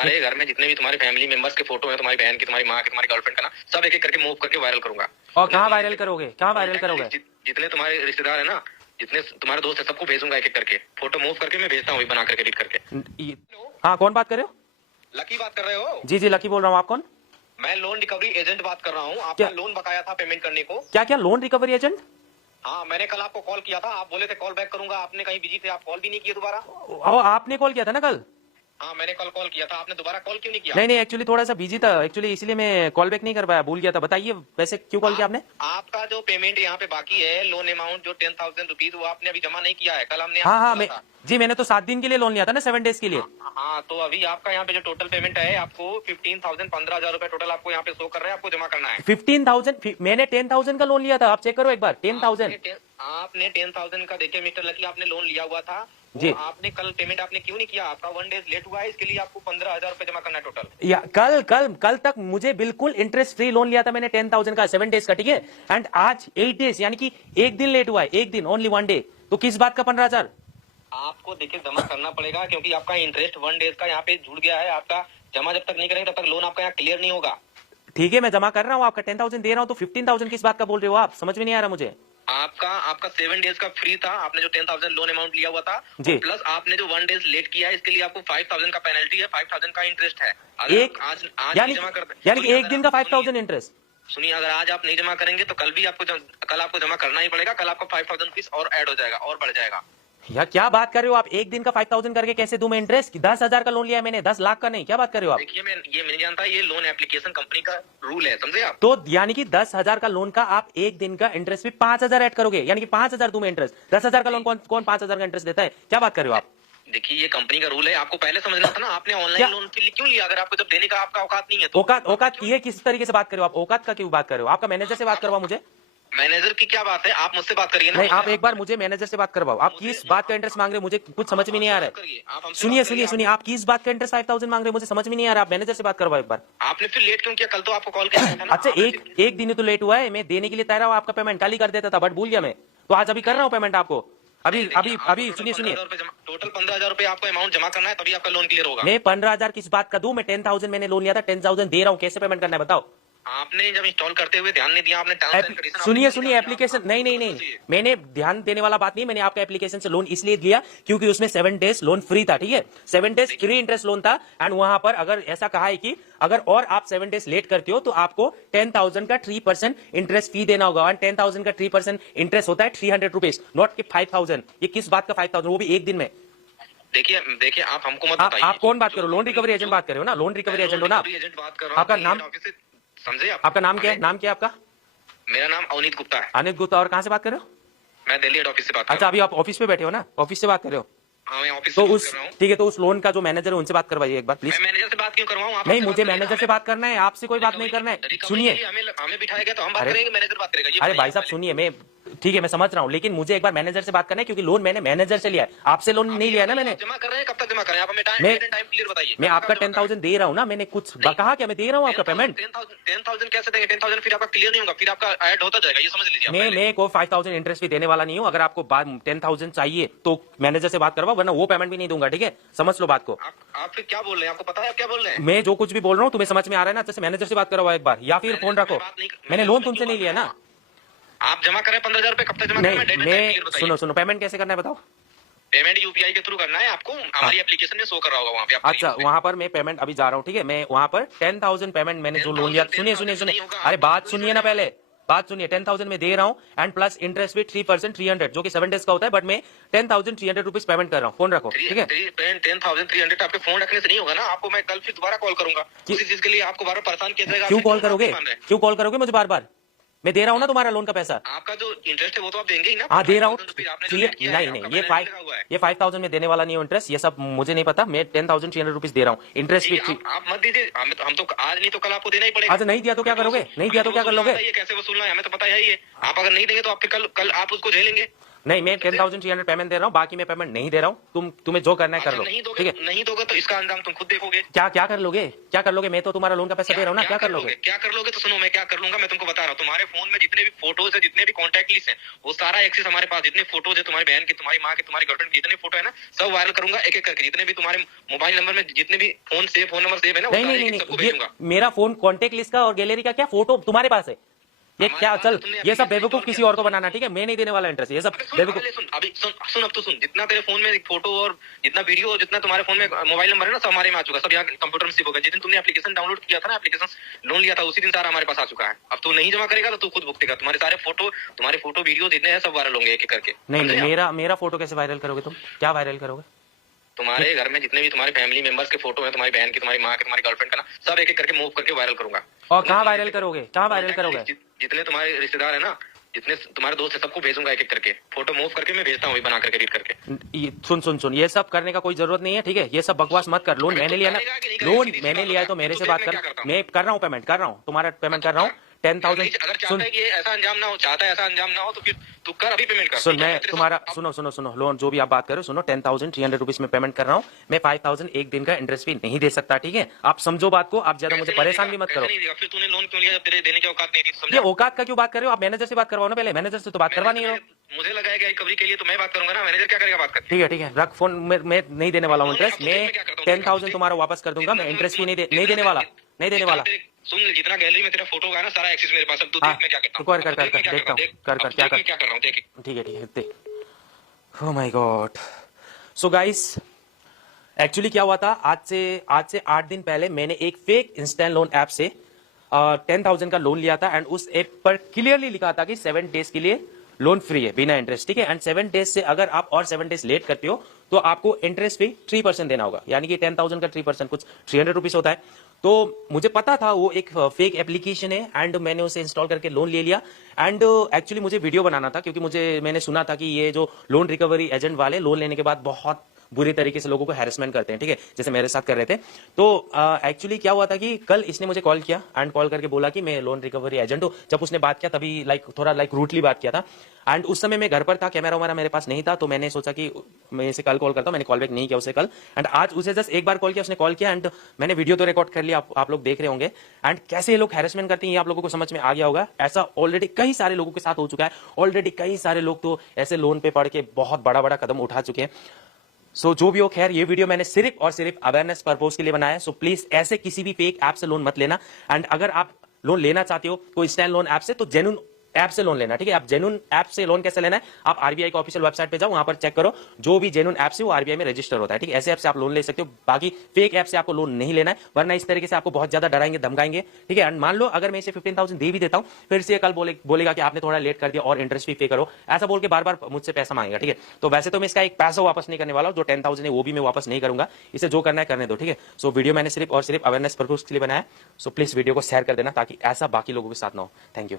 तुम्हारे घर में जितने भी तुम्हारे फैमिली मेंबर्स के फोटो है, तुम्हारी बहन की, तुम्हारी माँ की, तुम्हारी गर्लफ्रेंड का ना, सब एक एक करके मूव करके वायरल करूंगा। और कहाँ वायरल करोगे, कहाँ वायरल करोगे? जितने तुम्हारे रिश्तेदार है ना, जितने तुम्हारे दोस्त है, सबको भेजूंगा एक एक करके फोटो मूव करके मैं भेजता हूँ, बना करके एडिट करके। हाँ, कौन बात कर रहे हो? लकी बात कर रहे हो? जी जी, लकी बोल रहा हूँ। आप कौन? मैं लोन रिकवरी एजेंट बात कर रहा हूँ। आपका लोन बकाया था पेमेंट करने को। क्या क्या लोन रिकवरी एजेंट? हाँ, मैंने कल आपको कॉल किया था, आप बोले थे कॉल बैक करूंगा, आपने कहीं बिजी थे, आप कॉल भी नहीं किए दोबारा। आपने कॉल किया था ना कल? हाँ, मैंने कल कॉल किया था, आपने दोबारा कॉल क्यों नहीं किया? नहीं नहीं, एक्चुअली थोड़ा सा बिजी था एक्चुअली, इसलिए मैं कॉल बैक नहीं कर पाया, भूल गया था। बताइए वैसे क्यों कॉल किया आपने? आपका जो पेमेंट यहाँ पे बाकी है, लोन अमाउंट जो 10,000 रुपीज, वो आपने अभी जमा नहीं किया है। कल हमने हाँ जी, मैंने तो 7 दिन के लिए लोन लिया था ना, 7 डेज के लिए। हाँ, तो अभी आपका यहाँ पे जो टोटल पेमेंट है, आपको 15,000 15,000 रुपए टोटल आपको यहाँ पे शो कर रहा है, आपको जमा करना है। 15,000? मैंने 10,000 का लोन लिया था, आप चेक करो एक बार। 10,000 आपने 10,000 का, देखिए मिस्टर लकी, आपने लोन लिया हुआ था जी। आपने कल पेमेंट आपने क्यों नहीं किया? आपका 1 डेज लेट हुआ है, इसके लिए आपको 15,000 रुपए जमा करना है टोटल। या कल तक मुझे बिल्कुल इंटरेस्ट फ्री लोन लिया था मैंने 10,000 का, 7 डेज का, ठीक है। एंड आज 8 डेज, यानी कि एक दिन लेट हुआ है, एक दिन, ओनली 1 डे। तो किस बात का 15,000? आपको देखिए जमा करना पड़ेगा, क्योंकि आपका इंटरेस्ट 1 डेज का यहाँ पे जुड़ गया है। आपका जमा जब तक नहीं करेंगे तब तक लोन आपका यहाँ क्लियर नहीं होगा। ठीक है, मैं जमा कर रहा हूँ, आपका 10,000 दे रहा हूँ, तो 15,000 किस बात का बोल रहे हो आप? समझ में नहीं आ रहा मुझे। आपका 7 डेज का फ्री था, आपने जो 10,000 लोन अमाउंट लिया हुआ था जी, प्लस आपने जो 1 डेज लेट किया है, इसके लिए आपको 5,000 का पेनल्टी है, 5,000 का इंटरेस्ट है। एक आज यानी जमा कर, यानी कि एक दिन का 5,000 इंटरेस्ट। सुनिए, अगर आज आप नहीं जमा करेंगे तो कल आपको जमा करना ही पड़ेगा। कल आपका 5,000 रुपीज और ऐड हो जाएगा और बढ़ जाएगा। यार क्या बात कर रहे हो आप? एक दिन का 5,000 करके कैसे दूं मैं इंटरेस्ट? 10,000 का लोन लिया है मैंने, 10 लाख का नहीं। क्या बात कर रहे हो आप? देखिए, मैं नहीं जानता, ये लोन एप्लीकेशन कंपनी का रूल है, समझे आप? तो यानी कि 10,000 का लोन का आप एक दिन का इंटरेस्ट भी 5,000 ऐड करोगे, यानी कि 5,000 दूं मैं इंटरेस्ट। 10,000 का लोन कौन 5,000 का इंटरेस्ट देता है? क्या बात कर रहे हो आप? देखिए, ये कंपनी का रूल है, आपको पहले समझना था ना। आपने ऑनलाइन लोन के लिए क्यों लिया? अगर आपको जब देने का आपका औकात नहीं है तो। औकात ये किस तरीके से बात कर रहे हो आप? औकात का क्यों बात कर रहे हो? आपका मैनेजर से बात करवा मुझे। मैनेजर की क्या बात है? आप मुझसे बात करिए ना। नहीं, आप एक बार मुझे मैनेजर से बात करवाओ। आप किस बात का इंटरेस्ट मांग रहे हो? मुझे कुछ समझ में नहीं आ रहा है। सुनिए, आप किस बात का इंटरेस्ट 5,000 मांग रहे हो? मुझे समझ में नहीं आ रहा। आप मैनेजर से बात करवाओ एक बार। आपने फिर लेट क्यों किया? कल तो आपको कॉल किया था ना। अच्छा, एक दिन ही तो लेट हुआ है। मैं देने के लिए तैयार हूँ, आपका पेमेंट कल ही कर देता था, बट भूल गया मैं। तो आज अभी कर रहा हूँ पेमेंट आपको। अभी सुनिए, टोटल 15,000 रुपए आपको अमाउंट जमा करना है, तभी आपका लोन क्लियर होगा। मैं 15,000 किस बात का दूं? मैं 10,000 मैंने लोन लिया था, 10,000 दे रहा हूँ। कैसे पेमेंट करना है बताओ? आपने जब इंस्टॉल करते हुए ध्यान नहीं दिया, आपने सुनिए, एप्लीकेशन नहीं, मैंने ध्यान देने वाला बात नहीं। मैंने आपका एप्लीकेशन से लोन इसलिए लिया क्योंकि उसमें 7 डेज लोन फ्री था, ठीक है। 7 डेज फ्री इंटरेस्ट लोन था। एंड वहां पर अगर ऐसा कहा है कि अगर और आप 7 डेज लेट करते हो तो आपको 10,000 का 3% इंटरेस्ट फी देना होगा। 10,000 का 3% इंटरेस्ट होता है 300 रुपीज, नॉट कि 5,000। ये किस बात का 5,000, वो भी एक दिन में? देखिए, आप हमको मत बताइए। आप कौन बात करो? लोन रिकवरी एजेंट बात कर रहे हो ना? लोन रिकवरी एजेंट हो ना? आपका नाम समझे आप? आपका नाम क्या है? नाम क्या है आपका? मेरा नाम अवनीत गुप्ता है। अनित गुप्ता। और कहाँ से बात कर रहे हो? मैं दिल्ली हेड ऑफिस से बात कर रहा हूँ। अच्छा, अभी आप ऑफिस पे बैठे हो ना? ऑफिस से बात कर रहे हो? हाँ, मैं ऑफिस तो से उस ठीक है, तो उस लोन का जो मैनेजर है उनसे बात करवाइए एक बार प्लीज। मैं मैनेजर से बात क्यों करवाऊँ? नहीं, मुझे मैनेजर से बात करना है, आपसे कोई बात नहीं करना है। सुनिए, हमें बिठाया गया तो हम बात करेंगे, मैनेजर बात करेगा। अरे भाई साहब सुनिए, मैं ठीक है, मैं समझ रहा हूँ, लेकिन मुझे एक बार मैनेजर से बात करना है क्योंकि लोन मैंने मैनेजर से लिया है, आपसे लोन नहीं लिया है ना मैंने। जमा कर रहे हैं, कब तक जमा करें? आप हमें टाइम क्लियर बताइए। मैं आपका 10,000 दे रहा हूँ ना, मैंने कुछ कहा क्या? मैं दे रहा हूँ आपका पेमेंट। 10,000 कैसे देंगे? 10,000 फिर आपका क्लियर नहीं होगा, फिर आपका ऐड होता जाएगा, ये समझ लीजिए। मैं कोई 5,000 इंटरेस्ट भी देने वाला नहीं हूँ। अगर आपको 10,000 चाहिए तो मैनेजर से बात करवाओ, वरना वो पेमेंट भी नहीं दूंगा, ठीक है? समझ लो बात को। आप फिर क्या बोल रहे हैं? आपको पता है आप क्या बोल रहे हैं? मैं जो कुछ भी बोल रहा हूँ तुम्हें समझ में आ रहा है ना? अच्छे मैनेजर से बात करवाओ एक बार, या फिर फोन रखो। मैंने लोन तुमसे नहीं लिया ना। आप जमा करें 15,000 रुपए, कब तक जमा नहीं, मैं सुनो, पेमेंट कैसे करना है बताओ? पेमेंट यूपीआई के थ्रू करना है आपको, हमारी एप्लीकेशन में शो कर रहा होगा वहाँ पे। अच्छा, वहां पर मैं पेमेंट अभी जा रहा हूँ, ठीक है। मैं वहां पर 10,000 पेमेंट मैंने जो लोन लिया, सुनिए, अरे बात सुनिए ना, पहले बात सुनिए। 10,000 में दे रहा हूँ एंड प्लस इंटरेस्ट भी 3% 300, जो कि 7 डेज का होता है, बट मैं 10,300 रुपीज पेमेंट कर रहा हूँ। फोन रखो, ठीक है? 10,300 आपके फोन रखने से नहीं होगा ना, आपको मैं कल फिर दोबारा कॉल करूंगा उसी चीज के लिए। आपको बार परेशान किया जाएगा। क्यों कॉल करोगे मुझे बार बार? मैं दे रहा हूँ ना तुम्हारा लोन का पैसा। आपका जो इंटरेस्ट है वो तो आप देंगे ही ना। हाँ, दे रहा हूँ। नहीं, ये 5,000 में देने वाला नहीं हूँ इंटरेस्ट, ये सब मुझे नहीं पता। मैं 10,300 रुपीज दे रहा हूँ, इंटरेस्ट भी। आप मत दीजिए, हम तो आज नहीं तो कल आपको देना ही पड़ेगा। अच्छा, नहीं दिया तो क्या करोगे? नहीं दिया तो क्या कर लोगे? ये कैसे वसूलना है हमें तो पता है ही है। आप अगर नहीं देंगे तो आप कल आप उसको झेलेंगे। नहीं, मैं 10,300 पेमेंट दे रहा हूँ, बाकी मैं पेमेंट नहीं दे रहा हूँ। तुम्हें जो करना है कर लो, नहीं ठीक है? नहीं दोगे तो इसका अंजाम तुम खुद देखोगे। क्या कर लोगे? क्या कर लोगे? मैं तो तुम्हारा लोन का पैसा दे रहा हूँ ना, क्या कर लोगे? क्या कर लोगे? तो सुनो, मैं क्या कर लूंगा, मैं तुमको बता रहा हूँ। तुम्हारे फोन में जितने भी फोटोज है, जितने भी कॉन्टैक्ट लिस्ट है, वो सारा एक्सेस हमारे पास। जितने फोटोज है तुम्हारी बहन की, तुम्हारी माँ की, तुम्हारी गर्लफ्रेंड की, जितने फोटो है ना, सब वायरल करूंगा एक एक करके। जितने भी तुम्हारे मोबाइल नंबर में जितने भी फोन नंबर सेव है ना, नहीं नहीं नहीं, सबको ये भेजूंगा। मेरा फोन कॉन्टेक्ट लिस्ट का और गैलरी का क्या फोटो तुम्हारे पास है? ये क्या चल, ये सब बेवकूफ किसी और को बनाना, ठीक है? मैं नहीं देने वाला इंटरेस्ट, ये सब बेवकूफ। सुन अब तो सुन, जितना तेरे फोन में फोटो और जितना वीडियो, जितना तुम्हारे फोन में मोबाइल नंबर है ना, सब हमारे में आ चुका है। सब यहाँ कंप्यूटर में सेव हो गया। जिस दिन तुमने एप्लीकेशन डाउनलोड किया था ना, एप्लीकेशन लोन लिया था, उसी दिन सारा हमारे पास आ चुका है। अब तू नहीं जमा करेगा तो तू खुद भुगतेगा। तुम्हारे सारे फोटो वीडियो जितने हैं सब वायरल होंगे एक एक करके। नहीं, मेरा फोटो कैसे वायरल करोगे तुम? क्या वायरल करोगे? तुम्हारे घर में जितने भी तुम्हारे फैमिली मेंबर्स के फोटो हैं, तुम्हारी बहन की, तुम्हारी माँ के, तुम्हारी गर्लफ्रेंड का ना, सब एक एक करके मूव करके वायरल करूंगा। और कहाँ वायरल करोगे? कहाँ वायरल करोगे? जितने तुम्हारे रिश्तेदार है ना, जितने तुम्हारे दोस्त है, सबको भेजूंगा एक एक करके। फोटो मूव करके मैं भेजता हूँ, बना करके एडिट करके। सुन, ये सब करने का कोई जरूरत नहीं है, ठीक है? ये सब बकवास मत कर। लोन मैंने लिया ना, लोन मैंने लिया है तो मेरे से बात कर। मैं कर रहा हूँ पेमेंट, कर रहा हूँ, तुम्हारा पेमेंट कर रहा हूँ 10,000। अगर चाहता है कि ऐसा अंजाम ना हो, तो फिर तू कर, अभी पेमेंट कर। सुन, मैं तुम्हारा सुनो, लोन जो भी आप बात करो, सुनो, 10,300 रुपीज में पेमेंट कर रहा हूँ मैं। 5,000 एक दिन का इंटरेस्ट भी नहीं दे सकता, ठीक है? आप समझो बात को, आप ज्यादा मुझे परेशान भी मत करो। फिर तूने लोन क्यों लिया जब तेरे देने की औकात नहीं थी? ये औकात का क्यों बात कर रहे हो? आप मैनेजर से बात करवाओ ना पहले, मैनेजर से तो बात करवा नहीं हो। मुझे लगा है कि रिकवरी के लिए तो मैं बात करूंगा ना, मैनेजर क्या करेगा बात कर। ठीक है, रख फोन। मैं नहीं देने वाला हूँ इंटरेस्ट। मैं 10,000 तुम्हारा वापस कर दूंगा, मैं इंटरेस्ट भी नहीं देने वाला। सुन, जितना गैलरी में तेरा फोटो होगा ना, सारा एक्सेस मेरे पास। अब तू देख मैं क्या करता हूं। कर देखता हूँ, क्या कर रहा हूँ, देख। ठीक है, देख। Oh my God. So guys, actually क्या हुआ था, आज से 8 दिन पहले मैंने एक फेक इंस्टेंट लोन ऐप से 10,000 का लोन लिया था। एंड उस ऐप पर क्लियरली लिखा था कि 7 डेज के लिए लोन फ्री है, बिना इंटरेस्ट, ठीक है? एंड 7 डेज से अगर आप और 7 डेज लेट करते हो तो आपको इंटरेस्ट भी 3% देना होगा। यानी कि 10,000 का 3% कुछ 300 रुपीज होता है। तो मुझे पता था वो एक फेक एप्लीकेशन है, एंड मैंने उसे इंस्टॉल करके लोन ले लिया। एंड एक्चुअली मुझे वीडियो बनाना था, क्योंकि मैंने सुना था कि ये जो लोन रिकवरी एजेंट वाले लोन लेने के बाद बहुत बुरी तरीके से लोगों को हैरेसमेंट करते हैं, ठीक है? जैसे मेरे साथ कर रहे थे। तो एक्चुअली क्या हुआ था कि कल इसने मुझे कॉल किया एंड कॉल करके बोला कि मैं लोन रिकवरी एजेंट हूं। जब उसने बात किया तभी थोड़ा रूटली बात किया था। एंड उस समय मैं घर पर था, कैमरा वगैरह मेरे पास नहीं था, तो मैंने सोचा कि मैं इसे कल कॉल करता हूं। मैंने कॉल बैक नहीं किया उसे कल। एंड आज उसे जस्ट एक बार कॉल किया, उसने कॉल किया, एंड मैंने वीडियो तो रिकॉर्ड कर लिया, आप लोग देख रहे होंगे। एंड कैसे ये लोग हैरेसमेंट करते हैं ये आप लोगों को समझ में आ गया होगा। ऐसा ऑलरेडी कई सारे लोगों के साथ हो चुका है। ऑलरेडी कई सारे लोग तो ऐसे लोन पे पड़ के बहुत बड़ा कदम उठा चुके हैं। सो जो भी हो, खैर, ये वीडियो मैंने सिर्फ और सिर्फ अवेयरनेस पर्पज के लिए बनाया है। सो प्लीज ऐसे किसी भी फेक ऐप से लोन मत लेना। एंड अगर आप लोन लेना चाहते हो कोई इंस्टेंट लोन ऐप से, तो जेन्युइन ऐप से लोन लेना, ठीक है? आप जेन्युइन ऐप से लोन कैसे लेना है, आप आरबीआई का ऑफिशियल वेबसाइट पे जाओ, वहां पर चेक करो। जो भी जेन्युइन ऐप से वो आरबीआई में रजिस्टर होता है, ठीक है? ऐसे ऐप से आप लोन ले सकते हो। बाकी फेक ऐप से आपको लोन नहीं लेना है, वरना इस तरीके से आपको बहुत ज्यादा डराएंगे, धमकाएंगे, ठीक है? एंड मान लो अगर मैं इसे 15,000 दे भी देता हूं, फिर से कल बोलेगा कि आपने थोड़ा लेट कर दिया और इंटरेस्ट भी पे करो, ऐसा बोल के बार मुझसे पैसा मांगेगा, ठीक है? तो वैसे तो मैं इसका एक पैसा वापस नहीं करने वाला हूं, जो 10,000 है वो भी मैं वापस नहीं करूंगा। इसे जो करना है करने दो, ठीक है? सो वीडियो मैंने सिर्फ और सिर्फ अवेयरनेस पर्पज के लिए बनाया। सो प्लीज वीडियो को शेयर कर देना ताकि ऐसा बाकी लोगों के साथ ना हो। Thank you.